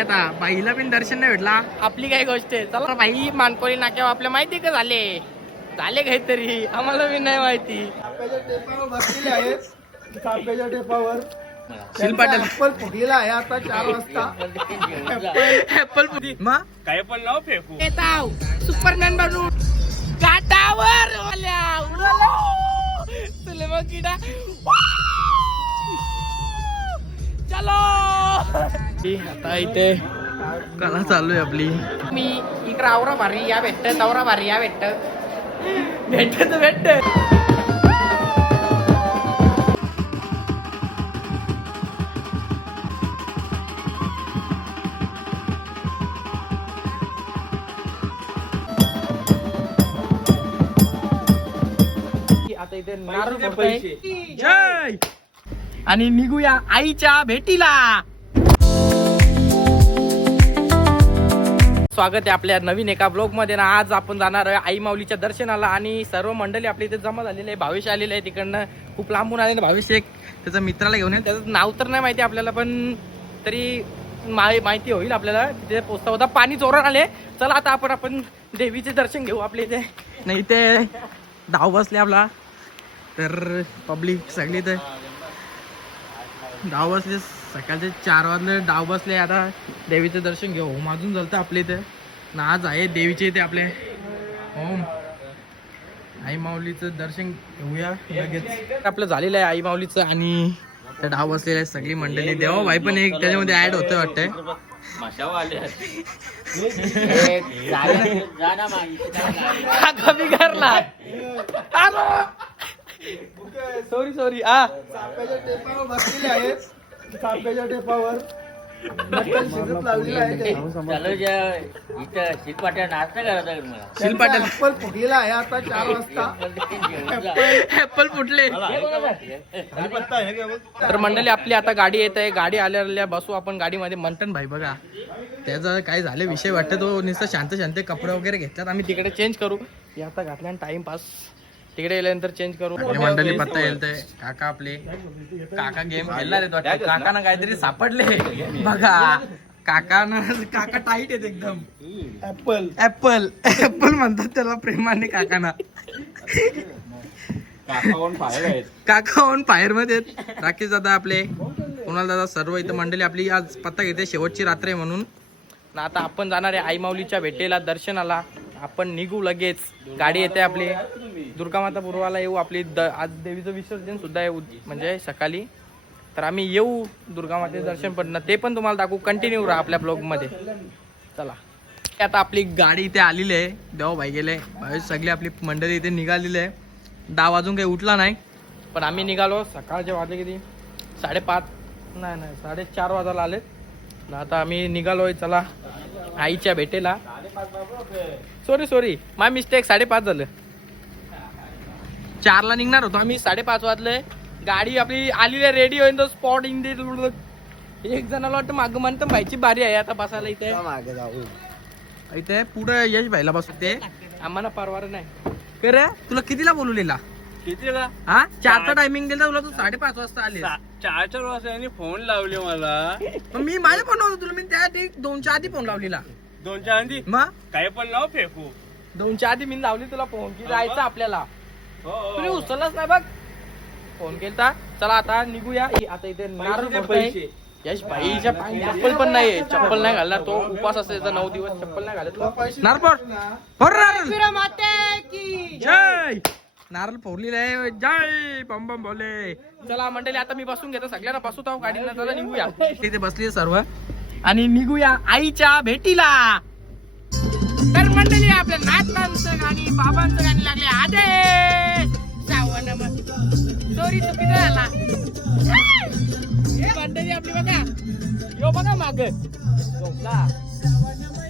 आता बाईला पण दर्शन नाही भेटला. आपली काय गोष्ट आहे. चला बाई, मानकोली नाक्यावर आपल्या माहिती का झाले काहीतरी, आम्हाला बी नाही माहिती. काप्याच्या टेपावर शिलपाटल ऍपल फुटलेला आहे आता 4 वाजता. ऍपल पुरी मग काय पण नाव फेकू. येताव सुपरमॅन बनून काटावर उडवला तुले मग किडा. चलो आता इथे कला चालू आहे आपली. मी इकडे आवरा भारी या भेटत, तवरा भारी या भेटत भेटत. आता इथे नारळ फोडतोय. जय आणि निघूया आईच्या भेटीला. स्वागत आहे आपल्या नवीन एका ब्लॉग मध्ये ना. आज आपण जाणार आहे आई माऊलीच्या दर्शनाला आणि सर्व मंडळी आपल्या इथे जमा झालेले आहे. भावेश आलेले आहे तिकडनं, खूप लांबून आले. भावेश एक त्याच्या मित्राला घेऊन आहे, त्याचं नाव तर नाही माहिती आपल्याला, पण तरी माहिती होईल आपल्याला. तिथे पोचता होता पाणी जोरात आले. चला आता आपण देवीचे दर्शन घेऊ आपल्या इथे. नाही ते धाव बसले आपला, तर पब्लिक सगळी तर डाव बसले. सकाळचे 4 वाजले डाव बसले. आता देवीचं दर्शन घेऊ. होम अजून चालतं आपल्या इथे ना. आज आहे देवीचे इथे आपले होम. आई माऊलीचं दर्शन घेऊया लगेच. आपलं झालेलं आहे आई माऊलीचं आणि त्या डाव बसलेलं आहे सगळी मंडळी. देवा भाई पण एक त्याच्यामध्ये ऍड होतं वाटतंय. सॉरी काप्याच्या टेपावर बसलेले आहेत. काप्याच्या टेपावर मटण शिजत लावलेलं आहे. शिलपाटल ऍपल फुटलेला आहे आता 4 वाजता. ऍपल फुटले. तर मंडळी आपली आता गाडी येत आहे. गाडी आल्या बसू आपण गाडीमध्ये. मंटन भाई बघा त्याचा काय झालं विषय वाटतं. तो नुसतं शांत कपडे वगैरे घेतल्यात. आम्ही तिकडे चेंज करू. हे आता घातल्या टाइमपास, तिकडे गेल्यानंतर चेंज करू. मंडळी पत्ता येईल ते काका आपले. काका गेम खेळणार आहेत वाटतं. काकांना काहीतरी सापडले बघा. काका टाईट आहेत एकदम. ऍपल म्हणतात त्याला प्रेमाने काकांना. काका ऑन फायर मध्ये आहेत. राकेश दादा आपले, कुणाल दादा, सर्व इथं मंडळी आपली आज पत्ता घेते. शेवटची रात्र आहे म्हणून ना. आता आपण जाणार आहे आई माऊलीच्या भेटेला दर्शनाला. आपण निघू लगेच. गाडी येते आपली. दुर्गामाता पूर्वाला येऊ. आपली आज देवीचं विसर्जन सुद्धा आहे म्हणजे सकाळी. तर आम्ही येऊ दुर्गामातेचं दर्शन पण ते पण तुम्हाला दाखवू. कंटिन्यू राहा आपल्या ब्लॉग मध्ये. चला आता आपली गाडी इथे आलेली आहे. देवा भाई गेले. सगळी आपली मंडळी इथे निघालेली आहे. 10 वाजून काही उठला नाही, पण आम्ही निघालो. सकाळचे वाजले किती 5:30 नाही 4:30 वाजायला आलेत. आता आम्ही निघालोय. चला आईच्या भेटेला. सॉरी माय मिस्टेक. 5:30 झालं. 4 ला निघणार होतो आम्ही. 5:30 वाजले. गाडी आपली आलेली आहे. रेडी होईन तो स्पॉट इन दे. एक जणाला वाटतं मागं म्हणतं भाईची बारी आहे आता बसायला इथे. इथे पुढे यश भाईला बसू. ते आम्हाला परवार नाही. रे तुला कितीला बोलवलेला? कितीला? हा 4चा टायमिंग दिला तुला. तू 5:30 वाजता आले. 4 वाजता यांनी फोन लावले मला. पण मी माझ्या फोन नव्हतं तुला. मी त्या 2च्या आधी फोन लावलेला. 2च्या आधी मग काय पण नाव फेकू. 2च्या आधी मी लावली तुला फोन की जायचं आपल्याला. तुम्ही उचललाच नाही बघ. फोन केलता. चला आता निघूया. आता इथे नारळ फोडतोय. यश भाईच्या पायी चप्पल पण नाही. चप्पल नाही घालणार तो. उपास असायचा 9 दिवस. चप्पल नाही घालत. नारळ फोड. जय. नारळ फोडलेला आहे. जय बम बम बोले. चला मंडळी आता मी बसून घेतो. सगळ्यांना बसवत आहो गाडीला. चला निघूया. तिथे बसली सर्व आणि निघूया आईच्या भेटीला. तर मंडळी आपल्या नातांचं गाणी, बाबांचं गाणी लागले. आदेश सॉरी चुकीचं झाला. मंडळी आपली बघा. यो बघा माग झोपला.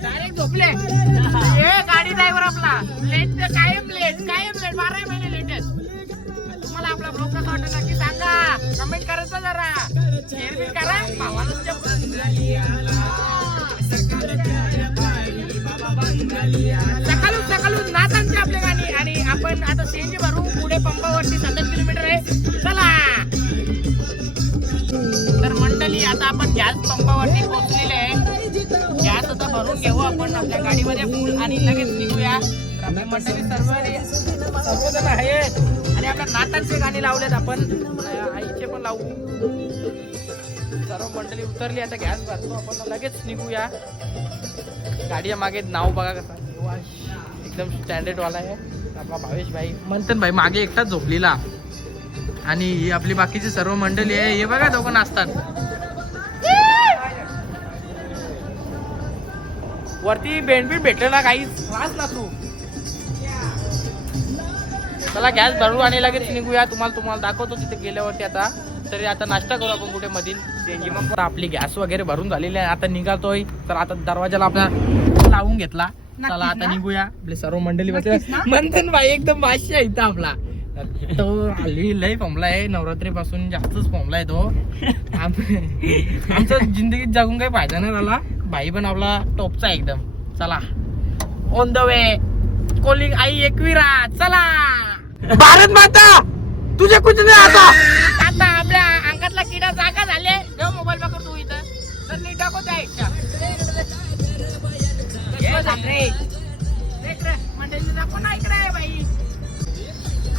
डायरेक्ट झोपले. हे गाडी ड्रायव्हर आपला लेट. कायम लेट 12 महिने लेटेस्ट. तुम्हाला आपला ब्लॉग कसा वाटत नक्की सांगा. कमेंट करायचं जरा. शेअर बी करा. भावाला सकाळून नाचांचे आपले गाणी. आणि आपण आता सीएनजी भरू. पुढे पंपावरती 7 किलोमीटर आहे. चला तर मंडळी आता आपण गॅस पंपावरती पोहोचलेले आहे. भरून घेऊ आपण आपल्या गाडीमध्ये फुल आणि लगेच निघूया. तर आपली मंडळी सर्वजण आहेत आणि आपल्या नातांचे गाणी लावलेत आपण, आईचे पण लावू. सर्व मंडळी उतरली, आता गॅस भरतो आपण, लगेच निघूया. गाडीच्या मागे नाव बघा कसं एकदम स्टँडर्ड वाला आहे आपला भावेश भाई. मंथन भाई मागे एकटाच झोपलेला आणि ही आपली बाकीची सर्व मंडळी आहे. हे बघा दोघं नाचतात. वरती बेंडबीट भेटलेला काही वाच ना तू. चला गॅस भरू आणि लगेच निघूया. तुम्हाला दाखवतो तिथे गेल्यावरती. आता तरी आता नाश्ता करू आपण कुठे मधील. मग आपली गॅस वगैरे भरून झालेली आहे, आता निघातोय. तर आता दरवाजाला आपला लावून घेतला. चला आता निघूया. आपले सर्व मंडळी बसले. मंथन भाई एकदम भाष्य आहे इथं आपला. तो हल्ली लय फॉर्मलाय, नवरात्री पासून जास्तच फॉर्मलाय तो. आमच्या जिंदगीत जगून काही फायदा नाही झाला. भाई पण आपला टॉपचा एकदम. चला ऑन द वे. कॉलिंग आई एकविरा. चला भारत माता तुझे कुछ नाही आता. आता आपल्या अंगातला किडा जागा झाले. जेव्हा मोबाईल पकड तू इथं तर नीट टाकत आहे. मंडळी दाखव ना इकडे बाई.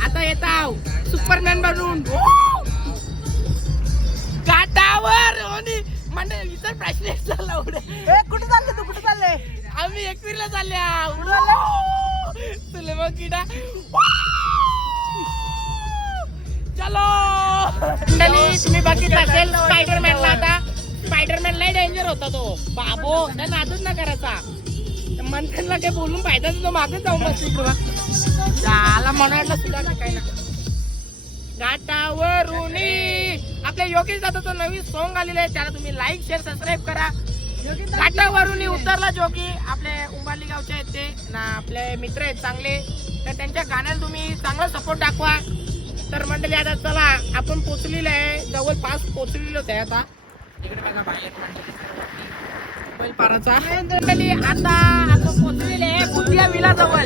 आता येत आव सुपरमॅन बनून घाटावर. मंडळी इतर प्रश्न झाला. कुठे चालले तू, कुठे चालले? आम्ही एकवीरला चालल्या. तुला मग किडा. चलो मंडळी, तुम्ही बघितलं असेल स्पायडरमॅनला. आता स्पायडरमॅन लय डेंजर होता तो बाबो. त्या नादच ना करायचा. मंथनला काही बोलून फायदा तो मागे जाऊन बसली तुला. झाला म्हणायला सुद्धा काय ना. घाटावरून आपल्या योगेश दादाचं नवीन सॉन्ग आलेलं आहे, त्याला तुम्ही लाईक शेअर सबस्क्राईब करा. घाटावरून उतरला जोगी. आपले उंबारली गावचे आहेत ते ना, आपले मित्र आहेत चांगले. तर त्यांच्या गाण्याला तुम्ही चांगला सपोर्ट दाखवा. तर मंडळी आता चला आपण पोचलेलो आहे, जवळपास पोचलेलो आहे. आता इकडे बघा बाहेर पाराचा मंडळी. आता आपण पोचलेले आहे भुतिया विला जवळ.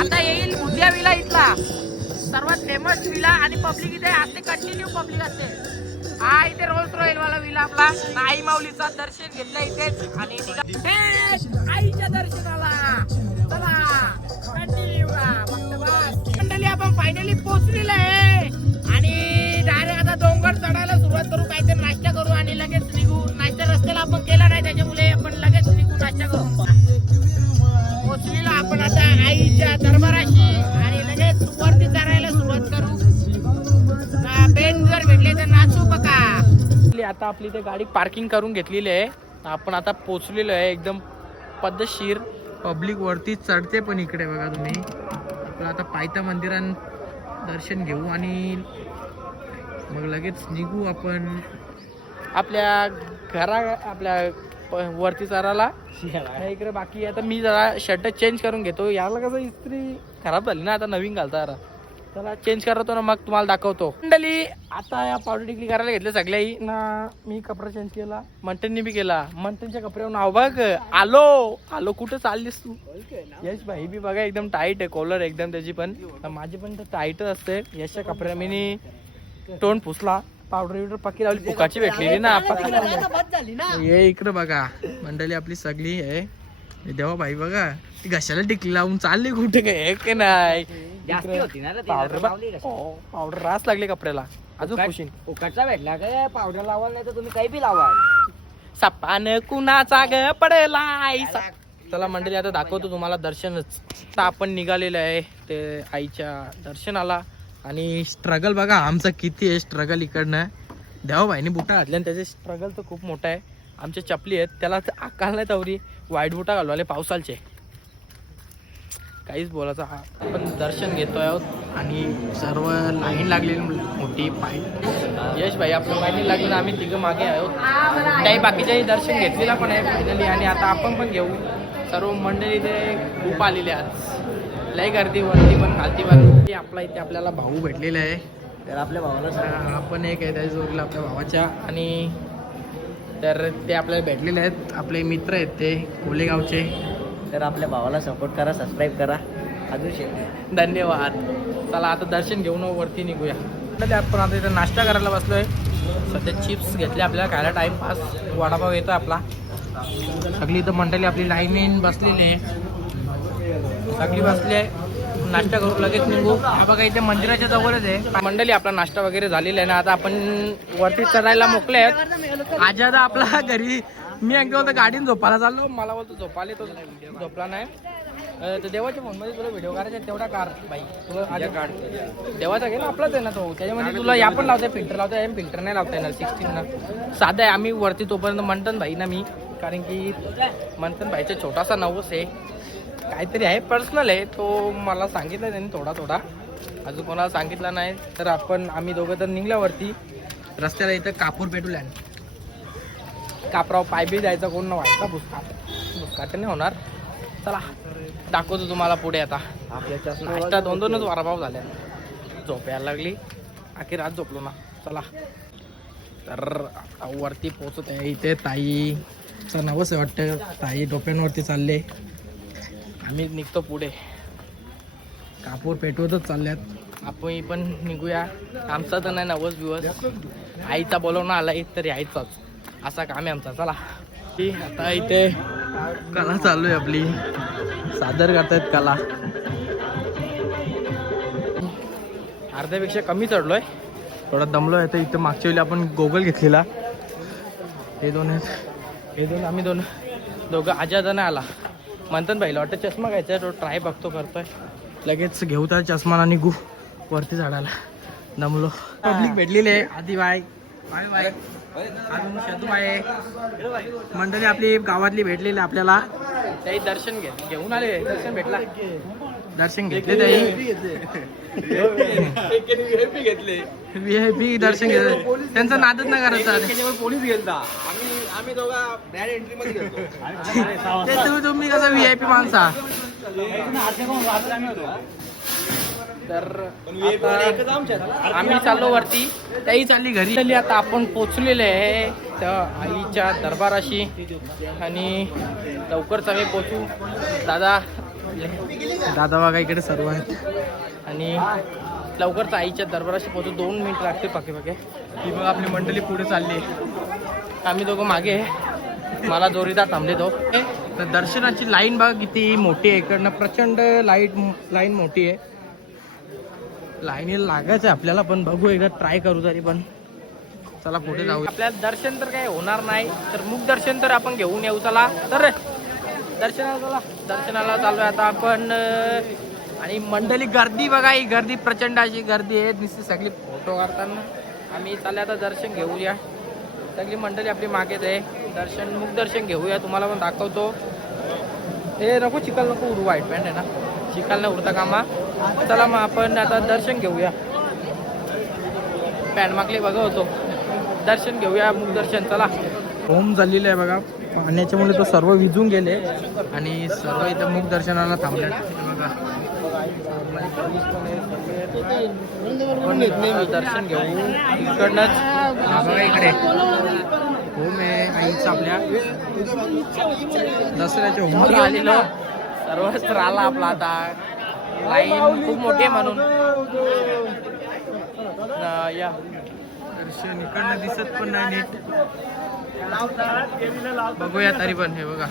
आता येईल भुतिया विला इथला सर्वात फेमस विला. आणि पब्लिक इथे असते, कंटिन्यू पब्लिक असते. हा इथे रोल्स रॉयल वाला विला आपला. आई माऊलीचा दर्शन घेतलं इथेच आणि आईच्या दर्शनाला. चला कंटिन्यू मंडळी. आपण फायनली पोहोचलेलो आहे आणि डायरेक्ट आता डोंगर चढायला सुरुवात करू. काहीतरी नाश्ता करू आणि लगेच निघू. नाश्ता रस्त्याला आपण केला नाही, त्याच्यामुळे आपण लगेच निघू नाश्ता करू. पोहोचलेलो आपण आता आईच्या दरबाराशी आणि लगेच वरती चढायला सुरुवात करू. बेंड जर भेटले तर नाचू बघा. आता आपली इथे गाडी पार्किंग करून घेतलेली आहे. आपण आता पोहोचलेलो आहे एकदम पद्धतशीर. पब्लिक वरती चढते पण इकडे बघा तुम्ही. आपलं आता पायथा मंदिरात दर्शन घेऊ आणि मग लगेच निघू आपण आपल्या आपल्या वरती चढायला. इकडे बाकी आता मी जरा शर्ट चेंज करून घेतो. याला कसं इस्त्री खराब झाली ना, आता नवीन घालता जरा. चला चेंज करतो ना, मग तुम्हाला दाखवतो. मंडळी आता या पावडर डिग्री करायला घेतलं सगळ्याही ना. मी कपडा चेंज केला, मंटननी बी केला. मंटनच्या कपड्यावर नाव बघ. आलो कुठं चाललीस तू? यश भाई बी बघा एकदम टाईट आहे कॉलर एकदम त्याची पण. माझी पण टाईटच असते. यशच्या कपड्या मी तोंड पुसला, पावडर बिवडर पक्की लावली. फुकाची भेटलेली ना हे इकडे बघा मंडळी आपली सगळी आहे. देवा भाई बघा ती घशाला टिकली लावून चालली कुठे काय नाही. पावडर रास लागले कपड्याला. अजून खुशीन उकडचा भेटला काय पावडर लावाल नाही तर तुम्ही काही बी लावाल. सपान कुणाचा ग पडलाय. चला मंडळी आता दाखवतो तुम्हाला दर्शनच. आता आपण निघालेलं आहे ते आईच्या दर्शनाला. आणि स्ट्रगल बघा आमचा किती आहे स्ट्रगल इकडनं. देवाभाईने बुटा घातल्या आणि त्याचे स्ट्रगल तर खूप मोठा आहे. आमच्या चपली आहेत त्याला अक्कल नाही तवरी. वाईट बुटा घालवाले पावसालचे. काहीच बोलायचं. आपण दर्शन घेतोय आहोत आणि सर्व लाईन लागलेली मोठी. पाय यश भाई आपलं लाईन लागली ना, आम्ही तिघं मागे आहोत. काही बाकीच्याही दर्शन घेतलेला पण आहे फायनली आणि आता आपण पण घेऊ. सर्व मंडळी इथे खूप आलेले आहेत. लय गर्दी वरती पण खालती पण. आपला इथे आपल्याला भाऊ भेटलेला आहे. तर आपल्या भावाला आपण एक आहे त्याच्या जोडीला आपल्या भावाच्या. आणि तर ते आपल्याला भेटलेले आहेत, आपले मित्र आहेत ते कोलेगावचे. तर आपल्या भावाला सपोर्ट करा, सबस्क्राईब करा. अजून धन्यवाद. चला आता दर्शन घेऊन वरती निघूया. आपण आता इथं नाश्ता करायला बसलोय. सध्या चिप्स घेतले आपल्याला खायला टाइमपास. वडापाव येतो आपला सगळी इथं मंडळी आपली लाईन बसलेली आहे, सगळी बसली आहे. नाश्ता करू लगेच निघू. हा बघा इथे मंदिराच्या जवळच आहे मंडळी. आपला नाश्ता वगैरे झालेला आहे ना, आता आपण वरती चढायला मोकले आहेत. आजादा आपला घरी, मी एकदा होतं गाडीन झोपायला चाललो, मला बोलतो झोपाले, तो झोपला नाही. तर देवाच्या फोनमध्ये तुला व्हिडिओ काढायचा तेवढा कार बाई, तुला आधी काढ. देवाचा घे ना, आपलाच आहे ना तो, त्याच्यामध्ये तुला या पण लावताय, फिल्टर लावताय. फिल्टर नाही लावता येणार 16 साधा आहे. आम्ही वरती तोपर्यंत मंथन भाई ना मी, कारण की मंथन भाईचा छोटासा नवस आहे, काहीतरी आहे पर्सनल आहे, तो मला सांगितलं त्यांनी थोडा अजून कोणाला सांगितलं नाही. तर आम्ही दोघं तर निघल्यावरती रस्त्याला इथं कापूर पेटवल्या, कापराव पाय बी जायचा कोण न वाटता, भुसकाट नाही होणार. चला दाखवतो तुम्हाला पुढे. आता आपल्या नाश्ता 2-2च वडापाव झाल्या, झोप यायला लागली, आखी रात झोपलो ना. चला तर वरती पोहोचत आहे. इथे ताईचं नवस आहे वाटतं, ताई डोक्यांवरती चालले, आम्ही निघतो पुढे. कापूर पेटवतच चालल्यात, आपण पण निघूया. आमचा तर नाही नवस बिवस, आईचा बोलवणं आलाय तरी आईचाच, असा काम आहे आमचा. चला आता इथे कला चालू आहे आपली, सादर करतायत कला. अर्ध्यापेक्षा कमी चढलोय, थोडा दमलो आहे. तर इथं मागच्या वेळी आपण गोगल घेतलेला, हे दोन आम्ही दोघं आजादा नाही आला. मंथन भाईला वाटतं चष्मा घ्यायचा, तो ट्राय बघतो करतोय, लगेच घेऊ त्या चष्मा आणि निघू वरती झाडाला. दमलो. पब्लिक भेटलेली आहे. आधी बाय बाय बाय, अजून शतू आहे, मंडळी आपली गावातली भेटलेली आपल्याला. त्याही दर्शन घेऊन आले, दर्शन भेटला, दर्शन घेतले त्याही, VIP दर्शन घेतले. त्यांचं नादच नाही करायचं. पोलीस गेलता, आम्ही दोघा बॅड एंट्री मध्ये गेलो. ते तुम्ही कसं VIP माणसा. तर आम्ही चाललो वरती, त्याही चालली घरी. आता आपण पोचलेले आहे त्या आईच्या दरबाराशी, आणि लवकरच आम्ही पोचू. दादा बघा इकडे सर्व आहेत, आणि लवकरच आईच्या दरबाराशी पोचू. 2 मिनिट लागते पाके ही बघा आपली मंडळी पुढे चालली, आम्ही दोघं मागे, मला जोरीदार थांबले तो. तर दर्शनाची लाईन बघा किती मोठी आहे, इकडनं प्रचंड लाईन मोठी आहे. लाईनीला लागायचं आहे आपल्याला, पण बघू एकदा ट्राय करू तरी. पण चला पुढे जाऊ. आपल्याला दर्शन तर काही होणार नाही, तर मुख दर्शन तर आपण घेऊन येऊ. चला तर दर्शनाला चालू आहे आता आपण. आणि मंडळी गर्दी बघा, ही गर्दी प्रचंड अशी गर्दी आहे, नुसती सगळी फोटो काढताना. आम्ही चालले आता दर्शन घेऊया, सगळी मंडळी आपली मागेच आहे. मुख दर्शन घेऊया, तुम्हाला पण दाखवतो. हे नको चिखल नको उरू, व्हाईट पॅन्ट आहे ना, चिखल नाही उरता कामा. चला मग आपण आता दर्शन घेऊया. पॅन्ट मागले बघा होतो, दर्शन घेऊया, मुख दर्शन. चला होम झालेलं आहे बघा, पाण्याच्यामुळे तो सर्व विजून गेले, आणि सर्व इथं मुख दर्शनाला थांबले बघा. दर्शन घेऊ इकडनंच. बघा इकडे होम आहे आईचं आपल्या, दसऱ्याच्या होमला आलेलो सर्वच तर आला आपला. आता लाईन खूप मोठी आहे म्हणून या दर्शन इकडनं दिसत पण नाही नीट, बघूया तरी पण. हे बघा,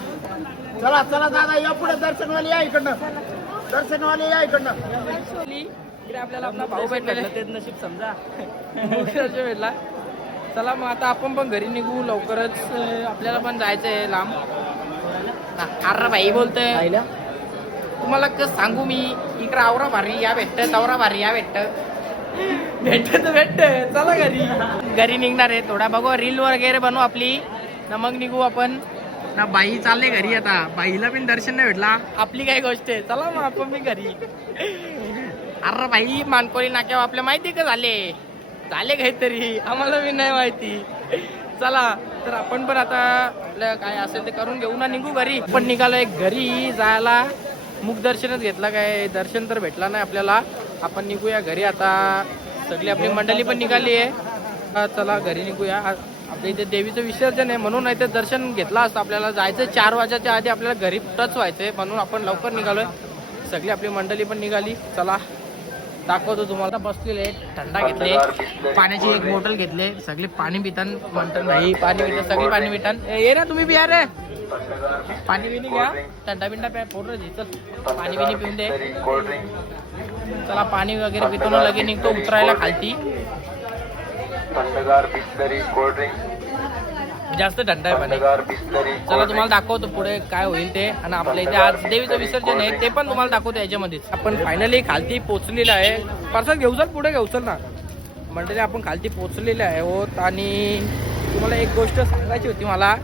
चला चला दादा या पुढे, दर्शनवाले या इकडनं, दर्शनवाले या इकडनं. इकडे आपल्याला आपला भाऊ भेटला, ते नशीब समजा भेटला. चला मग आता आपण पण घरी निघू लवकरच, आपल्याला पण जायचं आहे लांब. अरे भाई बोलतोय, तुम्हाला कसं सांगू मी, इकडे आवरा भारी या भेटत, तवरा भारी या भेटत. चला घरी निघणार आहे. थोडा बघू रील वगैरे बनवू आपली, ना मग निघू आपण ना. बाई चालले घरी, आता बाईला पण दर्शन नाही भेटला, आपली काय गोष्ट आहे. चला मग आपण मी घरी. अरे बाई मानकोली नाक्यावर आपल्या माहिती का झाले काहीतरी, आम्हाला बी नाही माहिती. चला तर आपण पण आता आपलं काय असेल ते करून घेऊ ना, निघू घरी. पण निघालोय घरी जायला, मुख दर्शनच घेतला, काय दर्शन तर भेटला नाही आपल्याला. आपण निघूया घरी आता, सगळी आपली मंडळी पण निघाली आहे. चला घरी निघूया. आपल्या इथे देवीचं विसर्जन आहे म्हणून इथे दर्शन घेतलं असतं. आपल्याला जायचं 4 वाजेच्या आधी, आपल्याला घरी टच व्हायचंय म्हणून आपण लवकर निघालोय. सगळी आपली मंडळी पण निघाली. चला दाखवतो तुम्हाला. बसलेले थंडा घेतले, पाण्याची एक बॉटल घेतले, सगळे पाणी पितान म्हणतात भाई पाणी पितात, सगळे पाणी पितान. ये ना तुम्ही बिया रे, पाणी बिनी घ्या, थंडा बिंडा प्या, पोर चल पाणी बिनी पिऊन दे. चला पाणी वगैरे पितो ना, लगे निघतो उतरायला खालती. जास्त थंड आहे पाणी. चला तुम्हाला दाखवतो पुढे काय होईल ते. आणि आपल्या इथे आज देवीचं विसर्जन आहे ते पण तुम्हाला दाखवतो याच्यामध्येच. आपण फायनली खालती पोहोचलेलं आहे. परसात घेऊ चल, पुढे घेऊ चल ना मंडळी. आपण खालती पोहोचलेले आहोत. आणि तुम्हाला एक गोष्ट सांगायची होती मला,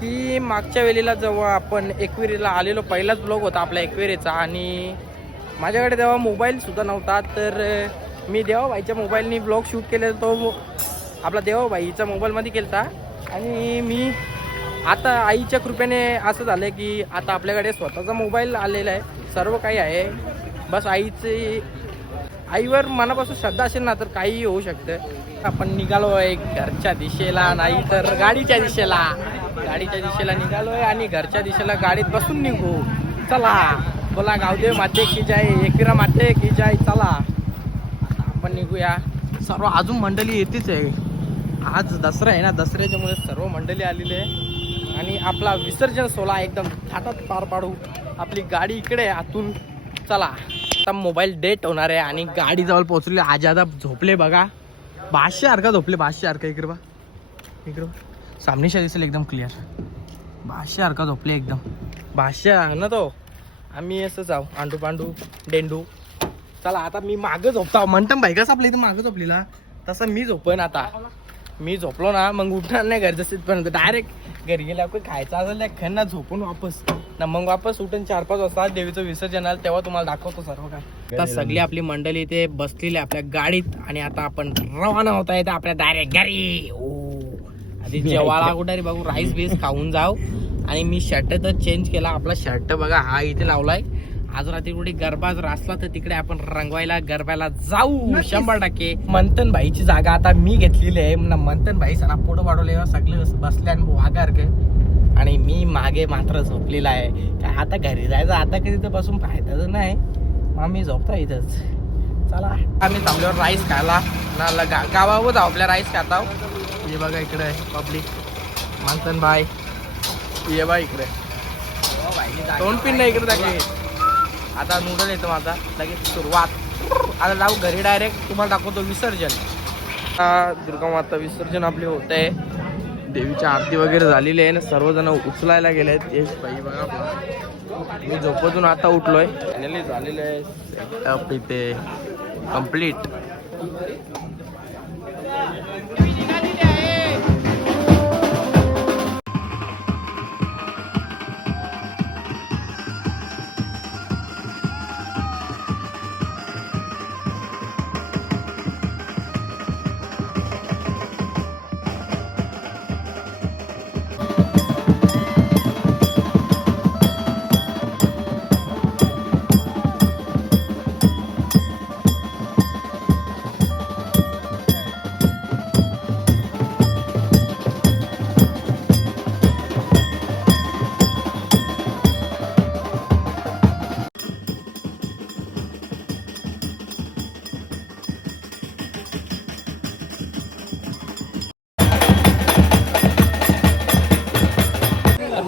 की मागच्या वेळेला जेव्हा आपण एकविरीला आलेलो, पहिलाच ब्लॉग होता आपल्या एकविरीचा, आणि माझ्याकडे तेव्हा मोबाईल सुद्धा नव्हता. तर मी देवाबाईच्या मोबाईलनी ब्लॉग शूट केलेला, तो आपला देवाबाईच्या मोबाईलमध्ये केला. आणि मी आता आईच्या कृपेने असं झालं की आता आपल्याकडे स्वतःचा मोबाईल आलेला आहे, सर्व काही आहे. बस आईवर मनापासून श्रद्धा असेल ना तर काही होऊ शकतं. आपण निघालो आहे घरच्या दिशेला, नाही तर गाडीच्या दिशेला. गाडीच्या दिशेला निघालो आहे आणि घरच्या दिशेला गाडीत बसून निघू. चला बोला गावदेव माते की जाय, एकविरा माते की जाय. चला आपण निघूया. सर्व अजून मंडळी येतेच आहे. आज दसरा आहे ना, दसऱ्याच्यामुळे सर्व मंडळी आलेली आहे. आणि आपला विसर्जन सोहळा एकदम थाटात पार पाडू. आपली गाडी इकडे आहे आतून. चला आता मोबाईल डेट होणार आहे आणि गाडी जवळ पोहोचली. आज आता झोपले बघा, 500 झोपले, 500 इकडे बा, इकडे सामनेशा दिसेल एकदम क्लिअर. 500 झोपले एकदम. 500 ना तो आम्ही असं जाऊ आंडू पांडू डेंडू. चला आता मी मागं झोपता म्हणतं भाई, कसं आपल्या इथं मागं झोपलेला तसं मी झोपेन. आता मी झोपलो ना मग उठणार नाही घरच्या सीटपर्यंत, डायरेक्ट घरी गेल्यावर खायचं असेल त्या खायना झोपून वापस ना, मग वापस उठून 4-5 वाजता देवीचं विसर्जन आलं तेव्हा तुम्हाला दाखवतो सर्व काय. आता सगळी आपली मंडळी इथे बसलेली आपल्या गाडीत आणि आता आपण रवाना होता येते आपल्या डायरेक्ट घरी. आधी जेवायला कुठे बघू, राईस बीस खाऊन जाऊ. आणि मी शर्ट तर चेंज केला. आपला शर्ट बघा हा इथे लावलाय. आज रात्री कुठे गरबा जर असला तर तिकडे आपण रंगवायला गरब्याला जाऊ 100%. मंथन भाईची जागा आता मी घेतलेली आहे. मंथन भाई सणा पुढं वाढवले, सगळे बसले आणि वागारक, आणि मी मागे मात्र झोपलेला आहे. काय आता घरी जायचं आता कधी तर बसून फायदाच नाही, मग मी झोपता इथंच. चला आम्ही थांबल्यावर राईस खायला ना गावावर जाऊ आपल्या राईस खाता. हे बघा इकडे पब्लिक. मंथन भाई ये बा इकडे, तोंड पिन नाही इकडे टाकले. आता नूडल येतो माझा लगेच सुरुवात. आता जाऊ घरी डायरेक्ट, तुम्हाला दाखवतो विसर्जन. दुर्गा माता विसर्जन आपले होत आहे. देवीची आरती वगैरे झालेली आहे ना, सर्वजण उचलायला गेले आहेत. यश भाई बघा, मी झोपतून आता उठलोय. फायनली झालेलं आहे इथे कम्प्लीट.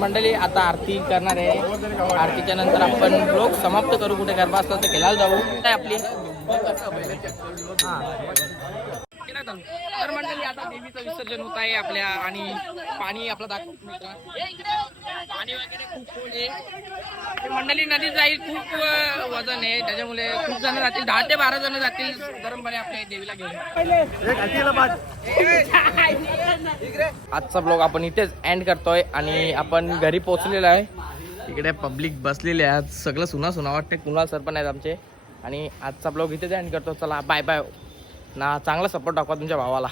मंडळी आता आरती करणार आहे. आरतीच्या नंतर आपण ब्लॉग समाप्त करू. कुठे गरबा असला तर खेळायला जाऊ. काय आपली तर मंडळी आता देवीचं विसर्जन होत आहे आपल्या. आणि पाणी आपलं दाखवतो, पाणी वगैरे खूप खोल आहे मंडळी. नदी जाईल, खूप वजन आहे, त्याच्यामुळे खूप जण जातील, 10 ते 12 जण जातील गरमपणे आपल्या देवीला घेऊन. आजचा ब्लॉग आपण इथेच एंड करतोय आणि आपण घरी पोहोचलेलो आहे. इकडे पब्लिक बसलेले आहे, सगळं सुना वाटते. कुणाल सर पण आहेत आमचे. आणि आजचा ब्लॉग इथेच एंड करतो. चला बाय बाय ना, चांगला सपोर्ट दाखवा तुमच्या भावाला.